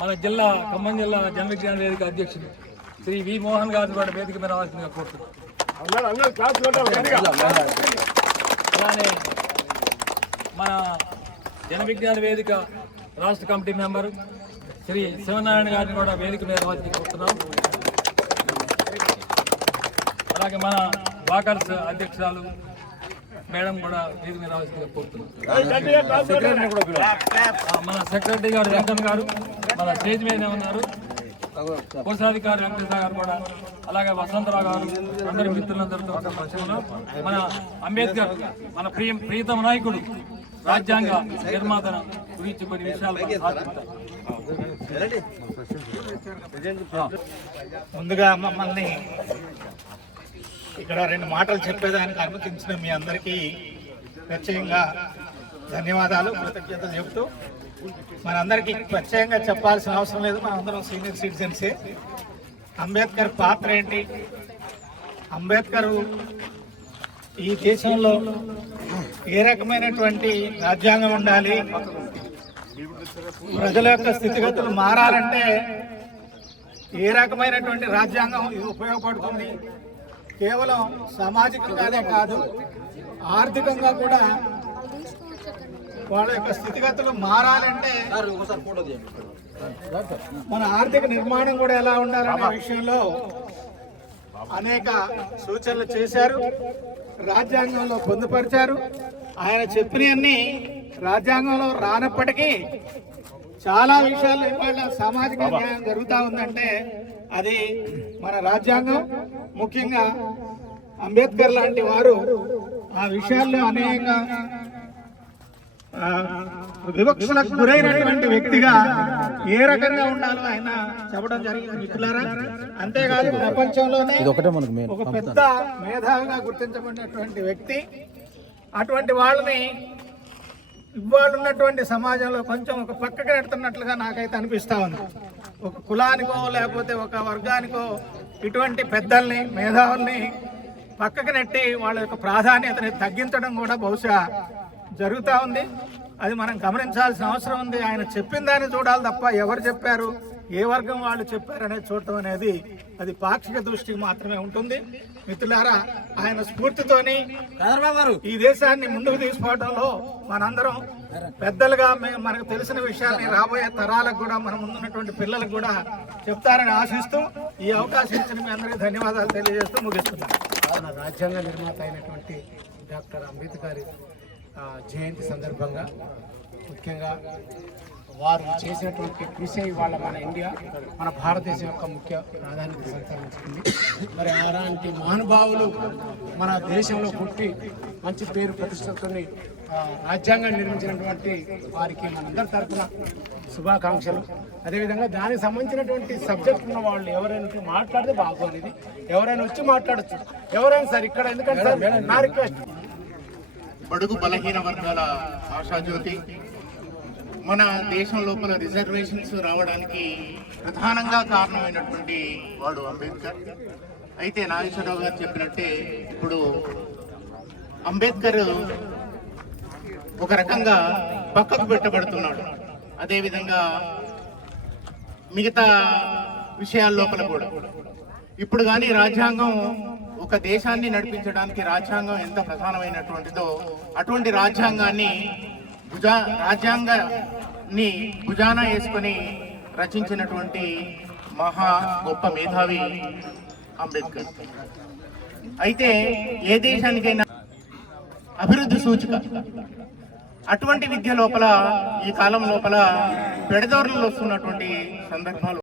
మన జిల్లా ఖమ్మం జిల్లా జన విజ్ఞాన వేదిక అధ్యక్షుడు శ్రీ వి మోహన్ గారిని కూడా వేదిక మీద రావాల్సిందిగా కోరుతున్నాం. అలానే మన జన విజ్ఞాన వేదిక రాష్ట్ర కమిటీ మెంబరు శ్రీ శివనారాయణ గారిని కూడా వేదిక మీద రావాల్సిందిగా కోరుతున్నాం. అలాగే మన వాకర్స్ అధ్యక్షురాలు మేడం కూడా వేదిక మీద రావాల్సిందిగా కోరుతున్నాం. మన సెక్రటరీ గారు వెంకన్న గారు మన స్టేజ్ మీద ఉన్నారు. కోశాధికారి వెంకటేశ్వర గారు కూడా, అలాగే వసంతరావు గారు, అందరి మిత్రులందరితో మన అంబేద్కర్ మన ప్రియతమ నాయకుడు రాజ్యాంగ నిర్మాత గురించి కొన్ని విషయాలు ముందుగా మమ్మల్ని ఇక్కడ రెండు మాటలు చెప్పేదానికి అనుమతించిన మీ అందరికీ ప్రత్యేకంగా ధన్యవాదాలు, కృతజ్ఞతలు చెబుతూ మనందరికీ ప్రత్యేకంగా చెప్పాల్సిన అవసరం లేదు, మనందరం సీనియర్ సిటిజన్సే. అంబేద్కర్ పాత్ర ఏంటి, అంబేద్కర్ ఈ దేశంలో ఏ రకమైనటువంటి రాజ్యాంగం ఉండాలి, ప్రజల యొక్క స్థితిగతులు మారాలంటే ఏ రకమైనటువంటి రాజ్యాంగం ఇది ఉపయోగపడుతుంది, కేవలం సామాజికంగానే కాదు ఆర్థికంగా కూడా వాళ్ళ యొక్క స్థితిగతులు మారాలంటే మన ఆర్థిక నిర్మాణం కూడా ఎలా ఉండాలనే విషయంలో అనేక సూచనలు చేశారు, రాజ్యాంగంలో పొందుపరిచారు. ఆయన చెప్పినవన్నీ రాజ్యాంగంలో రానప్పటికీ చాలా విషయాల్లో ఇవాళ సామాజిక న్యాయం జరుగుతూ ఉందంటే అది మన రాజ్యాంగం. ముఖ్యంగా అంబేద్కర్ లాంటి వారు ఆ విషయాల్లో అనేక వివక్షలకు గురైనటువంటి వ్యక్తిగా ఏ రకంగా ఉండాలో ఆయన చెప్పడం జరిగింది మిత్రులారా. అంతేకాదు ప్రపంచంలోనే ఒక పెద్ద మేధావిగా గుర్తించబడినటువంటి వ్యక్తి. అటువంటి వాళ్ళని ఇవాళ ఉన్నటువంటి సమాజంలో కొంచెం ఒక పక్కకి నెడుతున్నట్లుగా నాకైతే అనిపిస్తా ఉంది. ఒక కులానికో లేకపోతే ఒక వర్గానికో ఇటువంటి పెద్దల్ని మేధావుల్ని పక్కకి నెట్టి వాళ్ళ యొక్క ప్రాధాన్యతని తగ్గించడం కూడా బహుశా జరుగుతూ ఉంది. అది మనం గమనించాల్సిన అవసరం ఉంది. ఆయన చెప్పిన దాన్ని చూడాలి తప్ప ఎవరు చెప్పారు, ఏ వర్గం వాళ్ళు చెప్పారు అనేది చూడటం అనేది అది పాక్షిక దృష్టికి మాత్రమే ఉంటుంది. మిత్రులారా, ఆయన స్ఫూర్తితోని ఈ దేశాన్ని ముందుకు తీసుకోవడంలో మనందరం పెద్దలుగా మనకు తెలిసిన విషయాన్ని రాబోయే తరాలకు కూడా మన ముందున్నటువంటి పిల్లలకు కూడా చెప్తారని ఆశిస్తూ ఈ అవకాశం ఇచ్చిన మీ అందరికీ ధన్యవాదాలు తెలియజేస్తూ ముగిస్తున్నాను. మన రాజ్యాంగ నిర్మాత అయినటువంటి డాక్టర్ అంబేద్కర్ జయంతి సందర్భంగా ముఖ్యంగా వారు చేసినటువంటి కృషి ఇవాళ మన ఇండియా, మన భారతదేశం యొక్క ముఖ్య ప్రాధాన్యత సంతరించుకుంది. మరి అలాంటి మహానుభావులు మన దేశంలో పుట్టి మంచి పేరు ప్రతిష్టతో రాజ్యాంగాన్ని నిర్మించినటువంటి వారికి మనందరి తరఫున శుభాకాంక్షలు. అదేవిధంగా దానికి సంబంధించినటువంటి సబ్జెక్ట్ ఉన్న వాళ్ళు ఎవరైనా మాట్లాడితే బాగుంది, ఎవరైనా వచ్చి మాట్లాడచ్చు, ఎవరైనా సార్ ఇక్కడ. ఎందుకంటే నా రిక్వెస్ట్, బడుగు బలహీన వర్గాల ఆశాజ్యోతి, మన దేశం లోపల రిజర్వేషన్స్ రావడానికి ప్రధానంగా కారణమైనటువంటి వాడు అంబేద్కర్. అయితే నాగేశ్వరరావు గారు చెప్పినట్టే ఇప్పుడు అంబేద్కర్ ఒక రకంగా పక్కకు పెట్టబడుతున్నాడు. అదేవిధంగా మిగతా విషయాల లోపల కూడా ఇప్పుడు కానీ రాజ్యాంగం ఒక దేశాన్ని నడిపించడానికి రాజ్యాంగం ఎంత ప్రధానమైనటువంటిదో అటువంటి రాజ్యాంగాన్ని భుజాన వేసుకొని రచించినటువంటి మహా గొప్ప మేధావి అంబేద్కర్. అయితే ఏ దేశానికైనా అభివృద్ధి సూచిక. అటువంటి విద్య లోపల ఈ కాలం లోపల పెడదోర్లు వస్తున్నటువంటి సందర్భాలు